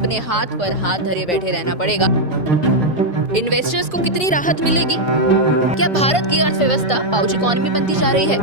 अपने हाथ पर हाथ धरे बैठे रहना पड़ेगा। इन्वेस्टर्स को कितनी राहत मिलेगी? क्या भारत की अर्थव्यवस्था पाउच इकोनॉमी बनती जा रही है?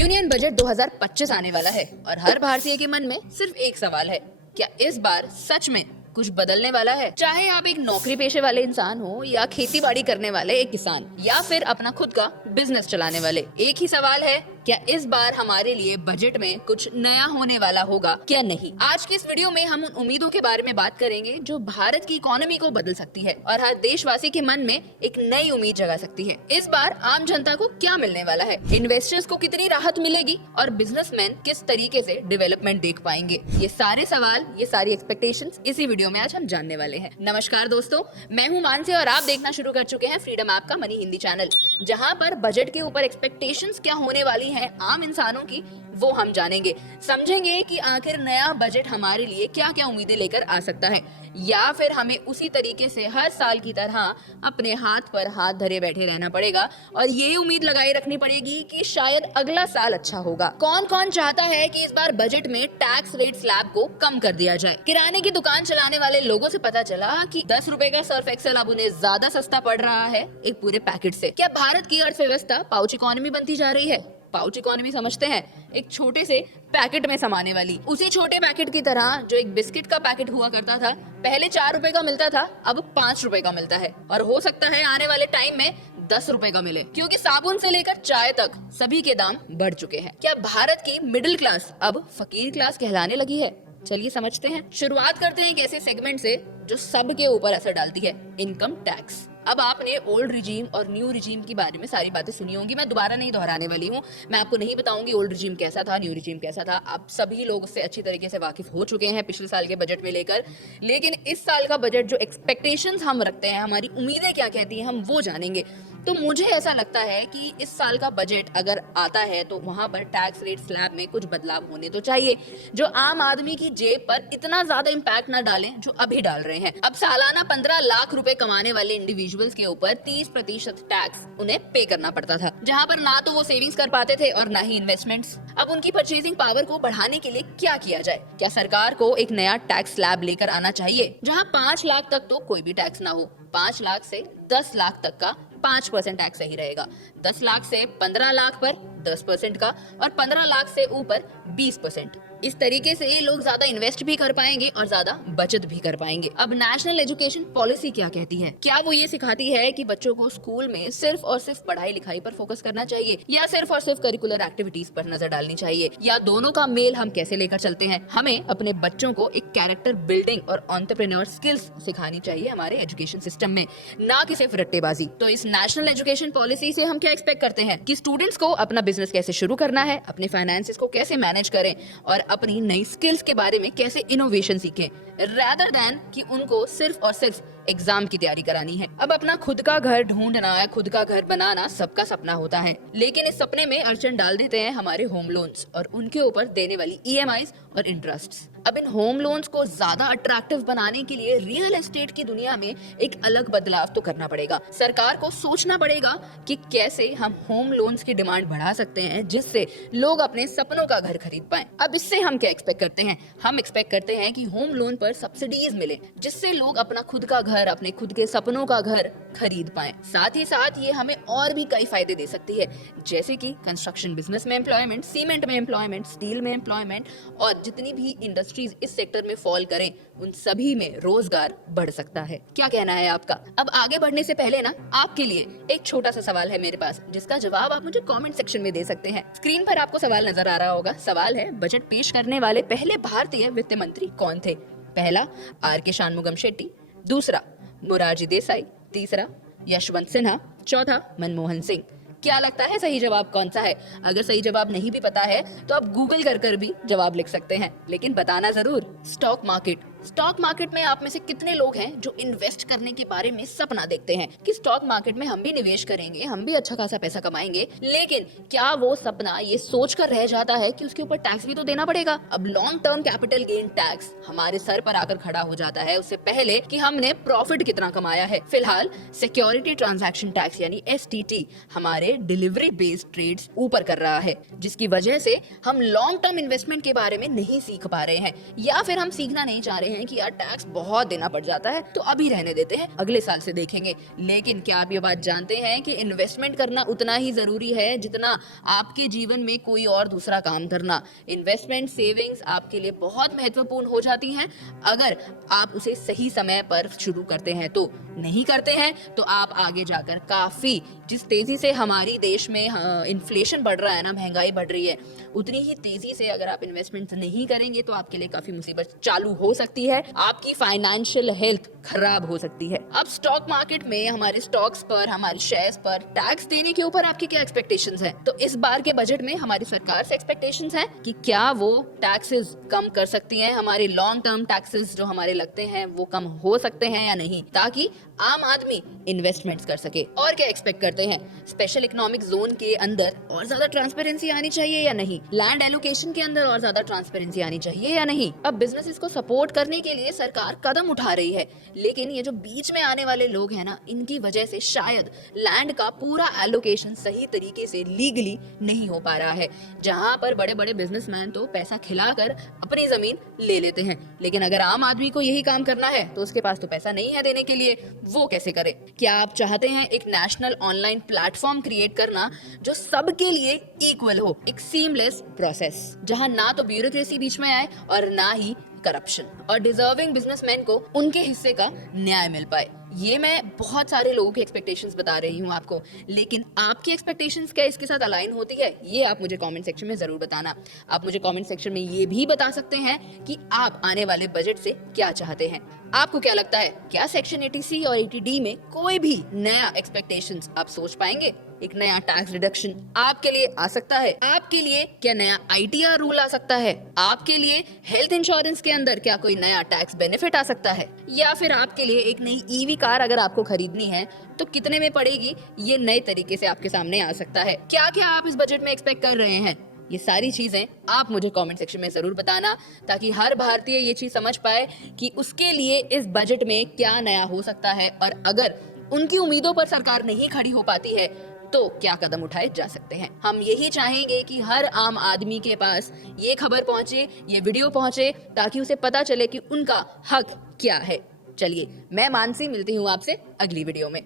यूनियन बजट 2025 आने वाला है और हर भारतीय के मन में सिर्फ एक सवाल है, क्या इस बार सच में कुछ बदलने वाला है? चाहे आप एक नौकरी पेशे वाले इंसान हो या खेती बाड़ी करने वाले एक किसान या फिर अपना खुद का बिजनेस चलाने वाले, एक ही सवाल है, क्या इस बार हमारे लिए बजट में कुछ नया होने वाला होगा क्या नहीं? आज की इस वीडियो में हम उन उम्मीदों के बारे में बात करेंगे जो भारत की इकोनॉमी को बदल सकती है और हर देशवासी के मन में एक नई उम्मीद जगा सकती है। इस बार आम जनता को क्या मिलने वाला है, इन्वेस्टर्स को कितनी राहत मिलेगी और बिजनेसमैन किस तरीके से डेवलपमेंट देख पाएंगे, ये सारे सवाल, ये सारी एक्सपेक्टेशंस इसी वीडियो में आज हम जानने वाले हैं। नमस्कार दोस्तों, मैं हूँ मानसी और आप देखना शुरू कर चुके हैं फ्रीडम ऐप का मनी हिंदी चैनल, जहाँ पर बजट के ऊपर एक्सपेक्टेशंस क्या होने वाली है आम इंसानों की, वो हम जानेंगे, समझेंगे कि आखिर नया बजट हमारे लिए क्या क्या उम्मीदें लेकर आ सकता है, या फिर हमें उसी तरीके से हर साल की तरह अपने हाथ पर हाथ धरे बैठे रहना पड़ेगा और ये उम्मीद लगाए रखनी पड़ेगी कि शायद अगला साल अच्छा होगा। कौन कौन चाहता है कि इस बार बजट में टैक्स रेट स्लैब को कम कर दिया जाए? किराने की दुकान चलाने वाले लोगों से पता चला कि 10 रुपए का सर्फ एक्सेल अब उन्हें ज्यादा सस्ता पड़ रहा है एक पूरे पैकेट से। क्या भारत की अर्थव्यवस्था पाउच इकोनॉमी बनती जा रही है? पाउच इकोनॉमी समझते हैं एक छोटे से पैकेट में समाने वाली, उसी छोटे पैकेट की तरह जो एक बिस्किट का पैकेट हुआ करता था, पहले 4 रुपए का मिलता था, अब 5 रुपए का मिलता है और हो सकता है आने वाले टाइम में 10 रुपए का मिले, क्योंकि साबुन से लेकर चाय तक सभी के दाम बढ़ चुके हैं। क्या भारत की मिडिल क्लास अब फकीर क्लास कहलाने लगी है? चलिए समझते हैं। शुरुआत करते हैं एक ऐसे सेगमेंट से जो सबके ऊपर असर डालती है, इनकम टैक्स। अब आपने ओल्ड रिजीम और न्यू रिजीम के बारे में सारी बातें सुनी होंगी, मैं दोबारा नहीं दोहराने वाली हूँ। मैं आपको नहीं बताऊंगी ओल्ड रिजीम कैसा था, न्यू रिजीम कैसा था, आप सभी लोग उससे अच्छी तरीके से वाकिफ हो चुके हैं पिछले साल के बजट में लेकर। लेकिन इस साल का बजट जो एक्सपेक्टेशंस हम रखते हैं, हमारी उम्मीदें क्या कहती हैं, हम वो जानेंगे। तो मुझे ऐसा लगता है कि इस साल का बजट अगर आता है तो वहां पर टैक्स रेट स्लैब में कुछ बदलाव होने तो चाहिए, जो आम आदमी की जेब पर इतना ज्यादा इम्पैक्ट ना डालें जो अभी डाल रहे हैं। अब सालाना 15 लाख रुपए कमाने वाले इंडिविजुअल्स के ऊपर 30% टैक्स उन्हें पे करना पड़ता था, जहां पर ना तो वो सेविंग्स कर पाते थे और ना ही इन्वेस्टमेंट्स। अब उनकी परचेजिंग पावर को बढ़ाने के लिए क्या किया जाए? क्या सरकार को एक नया टैक्स स्लैब लेकर आना चाहिए जहां 5 लाख तक तो कोई भी टैक्स ना हो, 5 लाख से 10 लाख तक का 5% टैक्स सही रहेगा, 10 लाख से 15 लाख पर 10% का और 15 लाख से ऊपर 20%। इस तरीके से ये लोग ज्यादा इन्वेस्ट भी कर पाएंगे और ज्यादा बचत भी कर पाएंगे। अब नेशनल एजुकेशन पॉलिसी क्या कहती है? क्या वो ये सिखाती है कि बच्चों को स्कूल में सिर्फ और सिर्फ पढ़ाई लिखाई पर फोकस करना चाहिए या सिर्फ और सिर्फ करिकुलर एक्टिविटीज पर नजर डालनी चाहिए, या दोनों का मेल हम कैसे लेकर चलते हैं? हमें अपने बच्चों को एक कैरेक्टर बिल्डिंग और एंटरप्रेन्योर स्किल्स सिखानी चाहिए हमारे एजुकेशन सिस्टम में, ना कि सिर्फ रट्टेबाजी। तो इस नेशनल एजुकेशन पॉलिसी से हम क्या एक्सपेक्ट करते हैं कि स्टूडेंट्स को अपना बिजनेस कैसे शुरू करना है, अपने फाइनेंसेस को कैसे मैनेज करें और अपनी नई स्किल्स के बारे में कैसे इनोवेशन सीखें, rather than कि उनको सिर्फ और सिर्फ एग्जाम की तैयारी करानी है। अब अपना खुद का घर ढूंढना है, खुद का घर बनाना सबका सपना होता है, लेकिन इस सपने में अड़चन डाल देते हैं हमारे होम लोन्स और उनके ऊपर देने वाली EMIs और इंटरेस्ट्स। अब इन होम लोन्स को ज्यादा अट्रैक्टिव बनाने के लिए रियल एस्टेट की दुनिया में एक अलग बदलाव तो करना पड़ेगा। सरकार को सोचना पड़ेगा कि कैसे हम होम लोन्स की डिमांड बढ़ा सकते हैं जिससे लोग अपने सपनों का घर खरीद पाएं। अब इससे हम क्या एक्सपेक्ट करते हैं? हम एक्सपेक्ट करते हैं कि होम लोन पर सब्सिडीज मिले जिससे लोग अपना खुद का घर, अपने खुद के सपनों का घर खरीद पाएं। साथ ही साथ ये हमें और भी कई फायदे दे सकती है, जैसे कि कंस्ट्रक्शन बिजनेस में एम्प्लॉयमेंट, सीमेंट में एम्प्लॉयमेंट, स्टील में एम्प्लॉयमेंट और जितनी भी इंडस्ट्रीज इस सेक्टर में फॉल करें उन सभी में रोजगार बढ़ सकता है। क्या कहना है आपका? अब आगे बढ़ने से पहले ना आपके लिए एक छोटा सा सवाल है मेरे पास, जिसका जवाब आप मुझे कमेंट सेक्शन में दे सकते हैं। स्क्रीन पर आपको सवाल नजर आ रहा होगा। सवाल है, बजट पेश करने वाले पहले भारतीय वित्त मंत्री कौन थे? पहला R.K. शानमुगम शेट्टी, दूसरा मोरारजी देसाई, तीसरा यशवंत सिन्हा, चौथा मनमोहन सिंह। क्या लगता है सही जवाब कौन सा है? अगर सही जवाब नहीं भी पता है तो आप गूगल कर भी जवाब लिख सकते हैं, लेकिन बताना जरूर। Stock market. स्टॉक मार्केट में आप में से कितने लोग हैं जो इन्वेस्ट करने के बारे में सपना देखते हैं कि स्टॉक मार्केट में हम भी निवेश करेंगे, हम भी अच्छा खासा पैसा कमाएंगे, लेकिन क्या वो सपना ये सोचकर रह जाता है कि उसके ऊपर टैक्स भी तो देना पड़ेगा? अब long term capital gain tax हमारे सर पर आकर खड़ा हो जाता है उससे पहले कि हमने प्रॉफिट कितना कमाया है। फिलहाल सिक्योरिटी ट्रांजैक्शन टैक्स यानी STT हमारे डिलीवरी बेस्ड ट्रेड्स ऊपर कर रहा है, जिसकी वजह से हम लॉन्ग टर्म इन्वेस्टमेंट के बारे में नहीं सीख पा रहे हैं, या फिर हम सीखना नहीं चाह रहे हैं हैं कि यार टैक्स बहुत देना पड़ जाता है तो अभी रहने देते हैं, अगले साल से देखेंगे। लेकिन क्या आप ये बात जानते हैं कि इन्वेस्टमेंट करना उतना ही जरूरी है जितना आपके जीवन में कोई और दूसरा काम करना। इन्वेस्टमेंट सेविंग्स आपके लिए बहुत महत्वपूर्ण हो जाती हैं अगर आप उसे सही समय पर शुरू करते हैं। तो नहीं करते हैं तो आप आगे जाकर काफी, जिस तेजी से हमारी देश में इन्फ्लेशन बढ़ रहा है ना, महंगाई बढ़ रही है, उतनी ही तेजी से अगर आप इन्वेस्टमेंट नहीं करेंगे तो आपके लिए काफी मुसीबत चालू हो सकती है, आपकी फाइनेंशियल हेल्थ खराब हो सकती है। अब स्टॉक मार्केट में हमारे स्टॉक्स पर, हमारे शेयर्स पर टैक्स देने के ऊपर आपकी क्या एक्सपेक्टेशंस हैं? तो इस बार के बजट में हमारी सरकार से एक्सपेक्टेशंस हैं कि क्या वो टैक्सेस कम कर सकती हैं, हमारे लॉन्ग टर्म टैक्सेस जो हमारे लगते हैं वो कम हो सकते हैं या नहीं, ताकि आम आदमी इन्वेस्टमेंट्स कर सके। और क्या एक्सपेक्ट करते हैं? स्पेशल इकोनॉमिक जोन के अंदर और ज्यादा ट्रांसपेरेंसी आनी चाहिए या नहीं? लैंड एलोकेशन के अंदर और ज्यादा ट्रांसपेरेंसी आनी चाहिए या नहीं? अब बिजनेसेस को सपोर्ट करने के लिए सरकार कदम उठा रही है, लेकिन ये जो बीच में आने वाले लोग हैं ना, इनकी वजह से शायद लैंड का पूरा एलोकेशन सही तरीके से लीगली नहीं हो पा रहा है। जहां पर बड़े बड़े बिजनेसमैन तो पैसा खिलाकर अपनी जमीन ले लेते हैं, लेकिन अगर आम आदमी को यही काम करना है तो उसके पास तो पैसा नहीं है देने के लिए, वो कैसे करे? क्या आप चाहते हैं एक नेशनल ऑनलाइन प्लेटफॉर्म क्रिएट करना जो सबके लिए इक्वल हो, एक सीमलेस प्रोसेस जहां ना तो ब्यूरोक्रेसी बीच में आए और ना ही करप्शन, और डिजर्विंग बिजनेसमैन को उनके हिस्से का न्याय मिल पाए? ये मैं बहुत सारे लोगों की एक्सपेक्टेशंस बता रही हूँ आपको, लेकिन आपकी एक्सपेक्टेशंस क्या इसके साथ अलाइन होती है? ये आप मुझे कमेंट सेक्शन में जरूर बताना। आप मुझे कमेंट सेक्शन में ये भी बता सकते हैं कि आप आने वाले बजट से क्या चाहते हैं। आपको क्या लगता है, क्या सेक्शन 80C और 80D में कोई भी नया एक्सपेक्टेशंस आप सोच पाएंगे? एक नया टैक्स रिडक्शन आपके लिए आ सकता है? आपके लिए क्या नया ITR रूल आ सकता है? आपके लिए हेल्थ इंश्योरेंस के अंदर क्या कोई नया टैक्स बेनिफिट आ सकता है? या फिर आपके लिए एक नई EV कार अगर आपको खरीदनी है तो कितने में पड़ेगी, ये नए तरीके से आपके सामने आ सकता है। क्या क्या आप इस बजट में एक्सपेक्ट कर रहे हैं? ये सारी चीजें आप मुझे कमेंट सेक्शन में जरूर बताना, ताकि हर भारतीय ये चीज समझ पाए कि उसके लिए इस बजट में क्या नया हो सकता है, और अगर उनकी उम्मीदों पर सरकार नहीं खड़ी हो पाती है तो क्या कदम उठाए जा सकते हैं। हम यही चाहेंगे कि हर आम आदमी के पास ये खबर पहुंचे, ये वीडियो पहुंचे, ताकि उसे पता चले कि उनका हक क्या है। चलिए, मैं मानसी मिलती हूँ आपसे अगली वीडियो में।